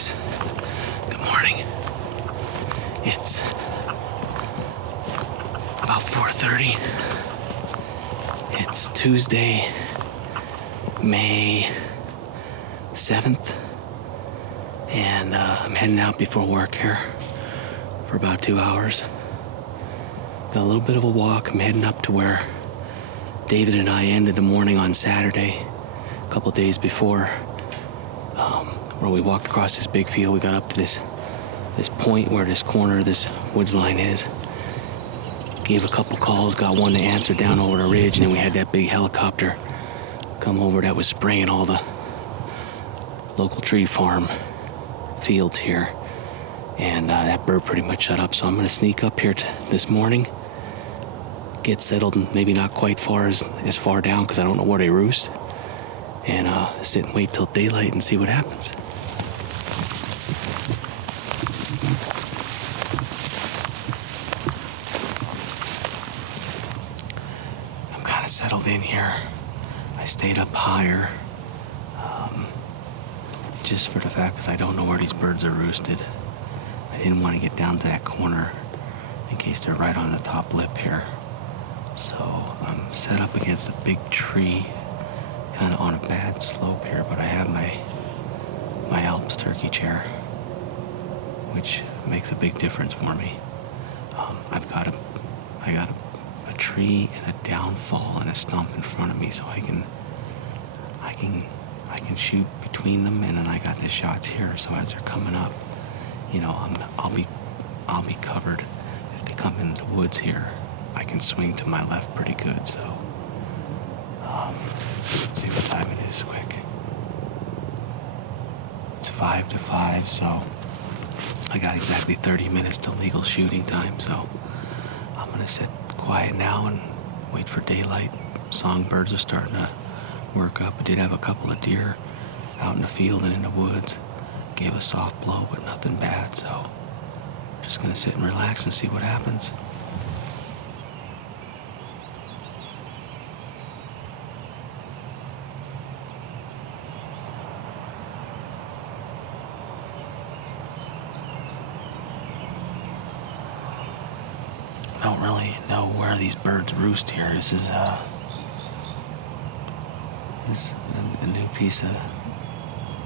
guys. Good morning. It's about 4:30. It's Tuesday, May 7th. And I'm heading out before work here for about 2 hours. Got a little bit of a walk. I'm heading up to where David and I ended the morning on Saturday, a couple days before, where we walked across this big field. We got up to this point where this corner of this woods line is. Gave a couple calls, got one to answer down over the ridge, and then we had that big helicopter come over that was spraying all the local tree farm fields here. And that bird pretty much shut up, so I'm gonna sneak up here this morning, get settled, and maybe not quite as far down because I don't know where they roost, and sit and wait till daylight and see what happens. I'm kind of settled in here. I stayed up higher, just for the fact because I don't know where these birds are roosted. I didn't want to get down to that corner in case they're right on the top lip here. So I'm set up against a big tree, kind of on a bad slope here, but I have my Alps turkey chair, which makes a big difference for me. I got a tree and a downfall and a stump in front of me, so I can shoot between them, and then I got the shots here. So as they're coming up, I'll be covered. If they come in the woods here, I can swing to my left pretty good. So see what time it is quick. It's 5 to 5, so I got exactly 30 minutes till legal shooting time. So I'm gonna sit quiet now and wait for daylight. Songbirds are starting to work up. I did have a couple of deer out in the field and in the woods. Gave a soft blow, but nothing bad, so I'm just gonna sit and relax and see what happens. I don't really know where these birds roost here. This is a new piece of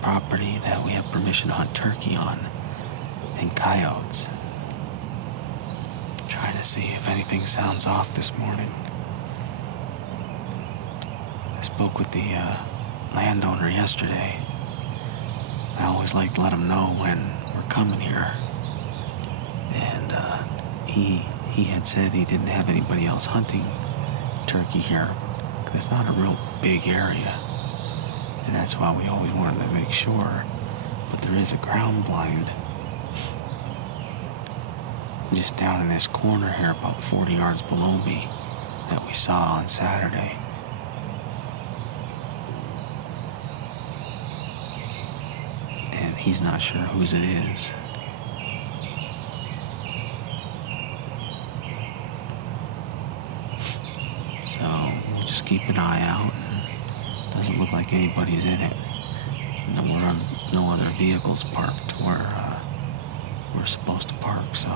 property that we have permission to hunt turkey on, and coyotes. Trying to see if anything sounds off this morning. I spoke with the landowner yesterday. I always like to let him know when we're coming here, and he had said he didn't have anybody else hunting turkey here. It's not a real big area, and that's why we always wanted to make sure. But there is a ground blind just down in this corner here, about 40 yards below me, that we saw on Saturday. And he's not sure whose it is. So we'll just keep an eye out. Doesn't look like anybody's in it. No other vehicles parked where we're supposed to park, so.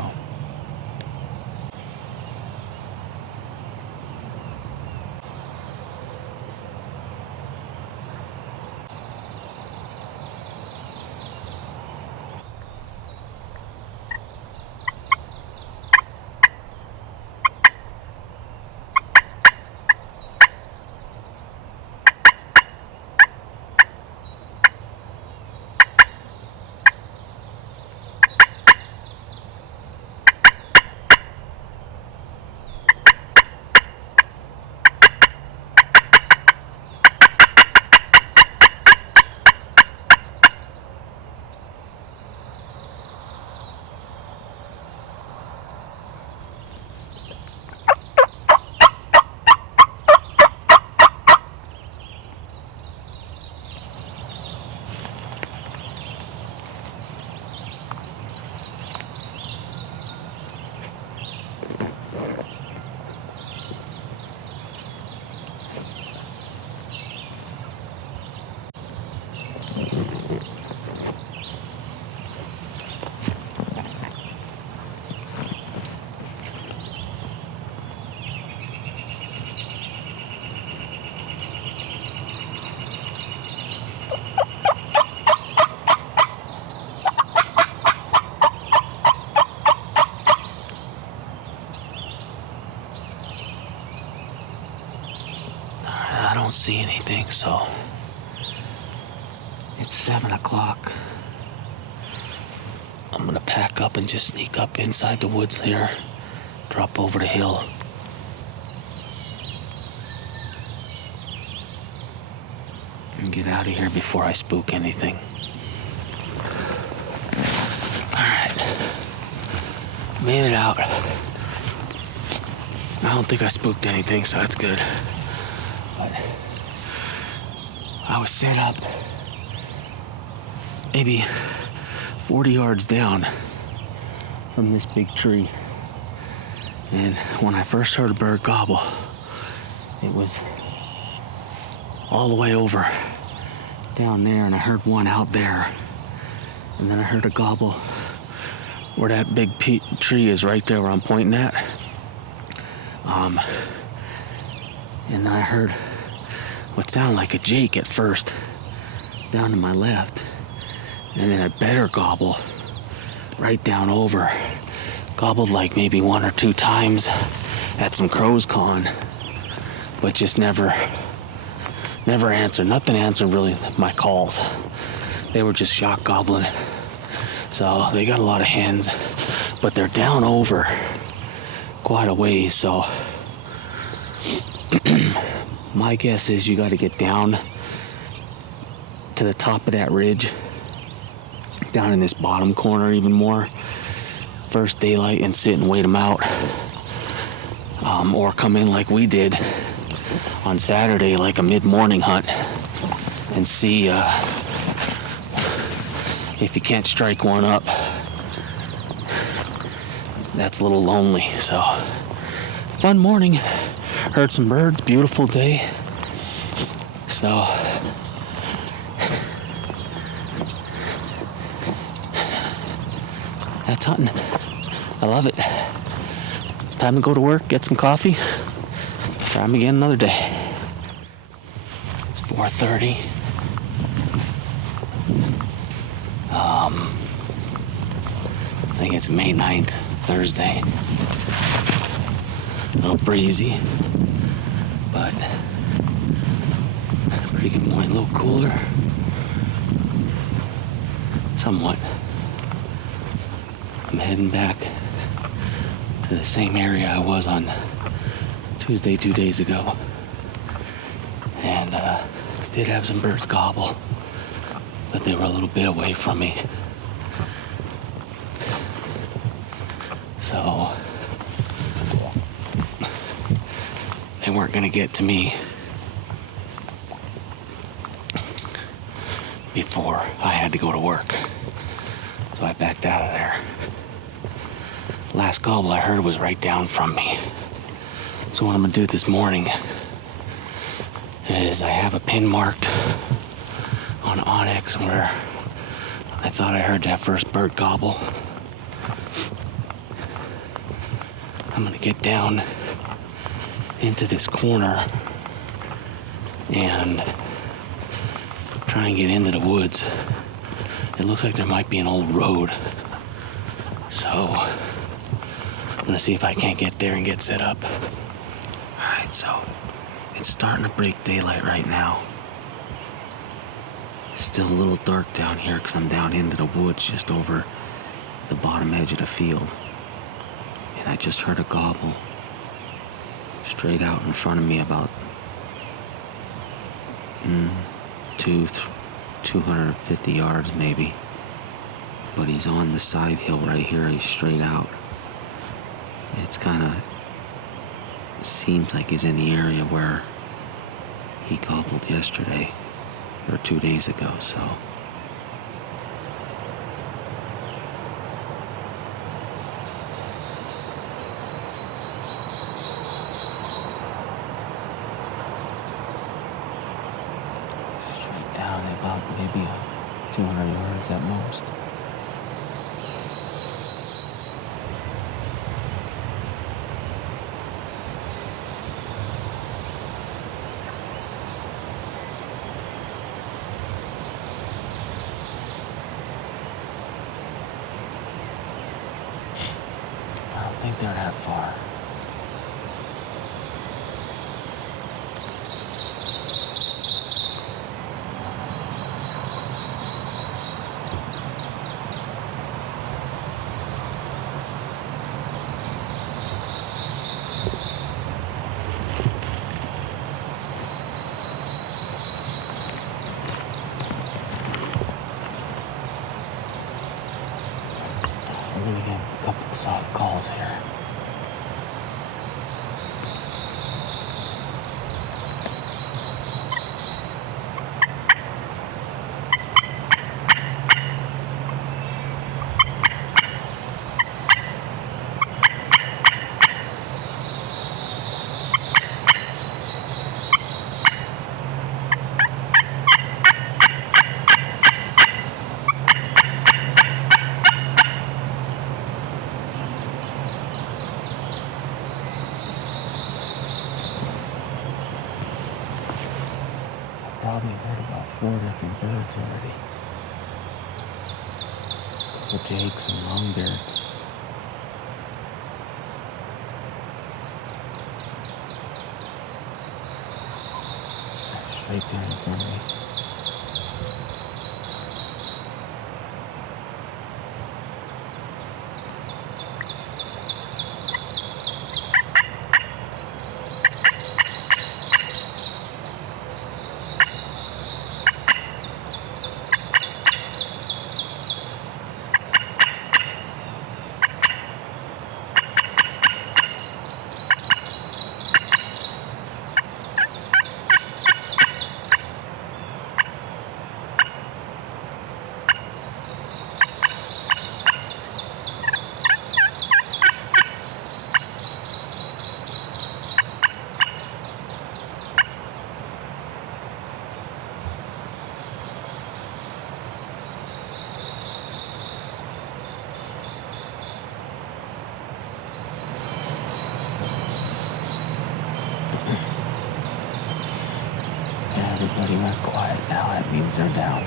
see anything, so it's 7 o'clock. I'm gonna pack up and just sneak up inside the woods here, drop over the hill. And get out of here before I spook anything. Alright. Made it out. I don't think I spooked anything, so that's good. But I was set up maybe 40 yards down from this big tree. And when I first heard a bird gobble, it was all the way over down there, and I heard one out there. And then I heard a gobble where that big tree is right there where I'm pointing at. And then I heard what sounded like a jake at first down to my left. And then a better gobble right down over. Gobbled like maybe 1 or 2 times at some crows calling, but just never answered. Nothing answered really my calls. They were just shock gobbling. So they got a lot of hens, but they're down over quite a ways. So my guess is you got to get down to the top of that ridge, down in this bottom corner even more, first daylight, and sit and wait them out. Or come in like we did on Saturday, like a mid-morning hunt, and see if you can't strike one up. That's a little lonely. So fun morning. Heard some birds, beautiful day. So that's hunting. I love it. Time to go to work, get some coffee. Try them again another day. It's 4:30. I think it's May 9th, Thursday. A little breezy, but pretty good morning, a little cooler. Somewhat. I'm heading back to the same area I was on Tuesday 2 days ago. And did have some birds gobble, but they were a little bit away from me. So they weren't gonna get to me before I had to go to work. So I backed out of there. Last gobble I heard was right down from me. So what I'm gonna do this morning is I have a pin marked on Onyx where I thought I heard that first bird gobble. I'm gonna get down into this corner and try and get into the woods. It looks like there might be an old road. So I'm gonna see if I can't get there and get set up. Alright, so it's starting to break daylight right now. It's still a little dark down here because I'm down into the woods just over the bottom edge of the field. And I just heard a gobble straight out in front of me about 250 yards maybe. But he's on the side hill right here. He's straight out. It's kind of seems like he's in the area where he gobbled yesterday or 2 days ago, so. Straight down about maybe 200 yards at most. I don't think they're that far. I'm gonna get a couple soft calls here. Probably heard about 4 different birds already. The jakes and longbirds. Straight there in front of me. Everybody went quiet now. That means they're down.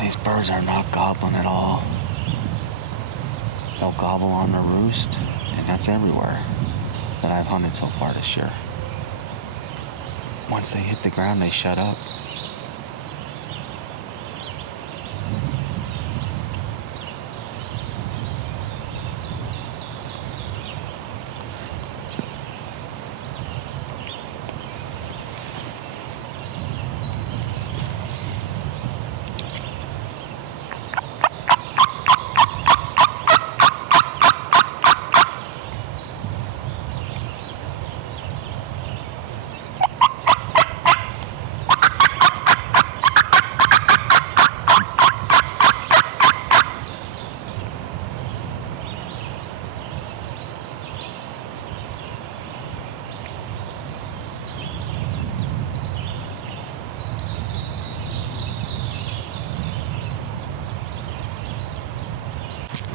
These birds are not gobbling at all. They'll gobble on the roost, and that's everywhere that I've hunted so far this year. Once they hit the ground, they shut up.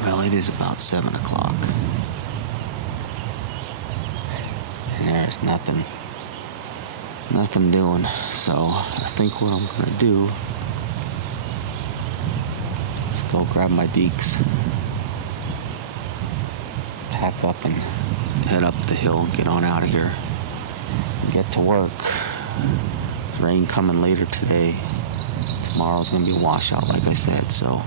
Well, it is about 7 o'clock. And there's nothing doing. So I think what I'm gonna do is go grab my deeks, pack up and head up the hill, get on out of here, get to work. There's rain coming later today. Tomorrow's gonna be a washout, like I said, so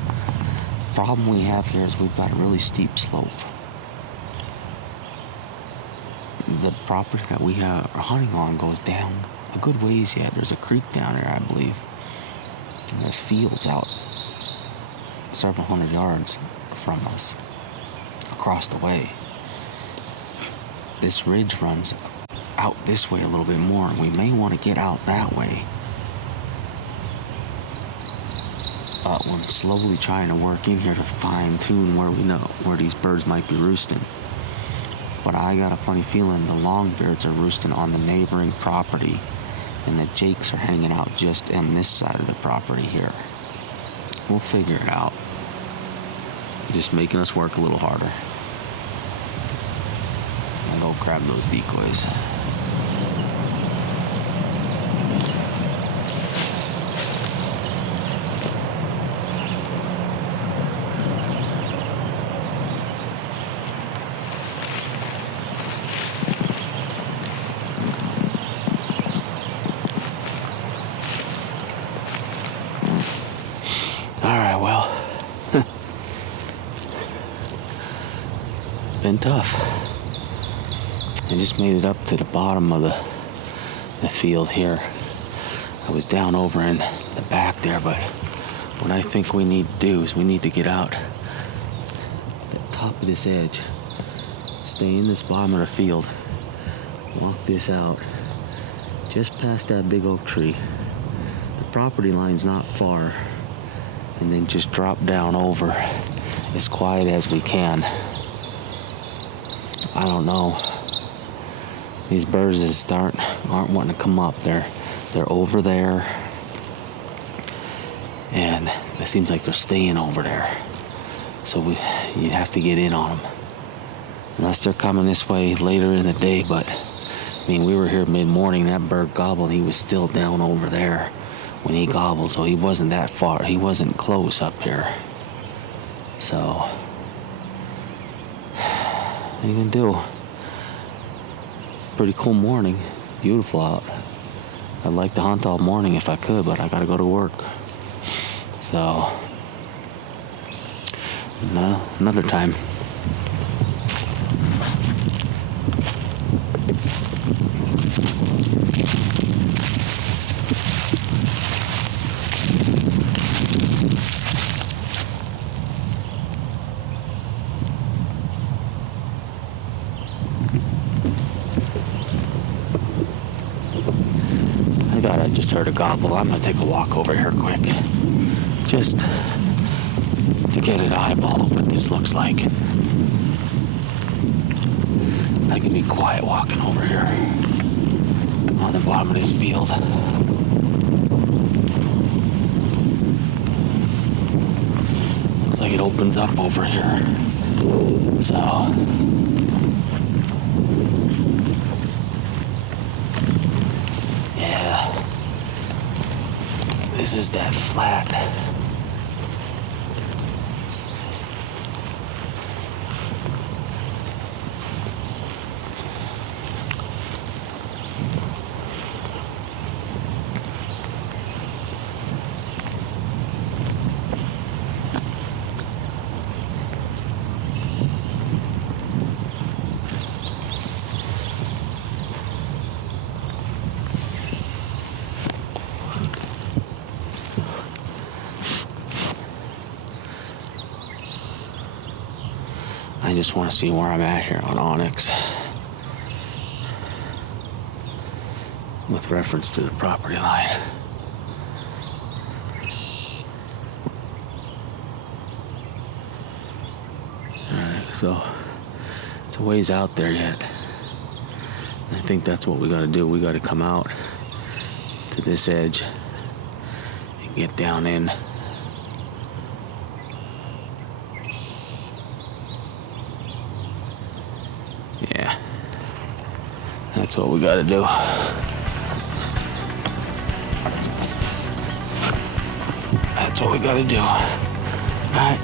the problem we have here is we've got a really steep slope. The property that we are hunting on goes down a good ways yet. There's a creek down there, I believe. And there's fields out several hundred yards from us, across the way. This ridge runs out this way a little bit more, and we may want to get out that way. But we're slowly trying to work in here to fine-tune where we know where these birds might be roosting. But I got a funny feeling the longbirds are roosting on the neighboring property, and the jakes are hanging out just on this side of the property here. We'll figure it out. Just making us work a little harder. I'll go grab those decoys. Alright, well, it's been tough. I just made it up to the bottom of the field here. I was down over in the back there, but what I think we need to do is we need to get out the top of this edge, stay in this bottom of the field, walk this out, just past that big oak tree. The property line's not far, and then just drop down over as quiet as we can. I don't know. These birds just aren't wanting to come up. They're over there, and it seems like they're staying over there. So you'd have to get in on them, unless they're coming this way later in the day. But I mean, we were here mid-morning. That bird gobbled. He was still down over there when he gobbled, so he wasn't that far. He wasn't close up here. So what are you gonna do? Pretty cool morning, beautiful out. I'd like to hunt all morning if I could, but I gotta go to work. So, no, another time. I thought I just heard a gobble. I'm gonna take a walk over here quick, just to get an eyeball of what this looks like. I can be quiet walking over here on the bottom of this field. Looks like it opens up over here. So this is that flat. I just want to see where I'm at here on Onyx with reference to the property line. Alright, so it's a ways out there yet. I think that's what we got to do. We got to come out to this edge and get down in. Yeah, that's what we gotta do. That's what we gotta do. Alright,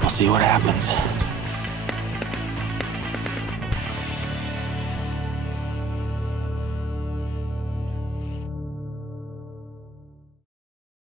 we'll see what happens.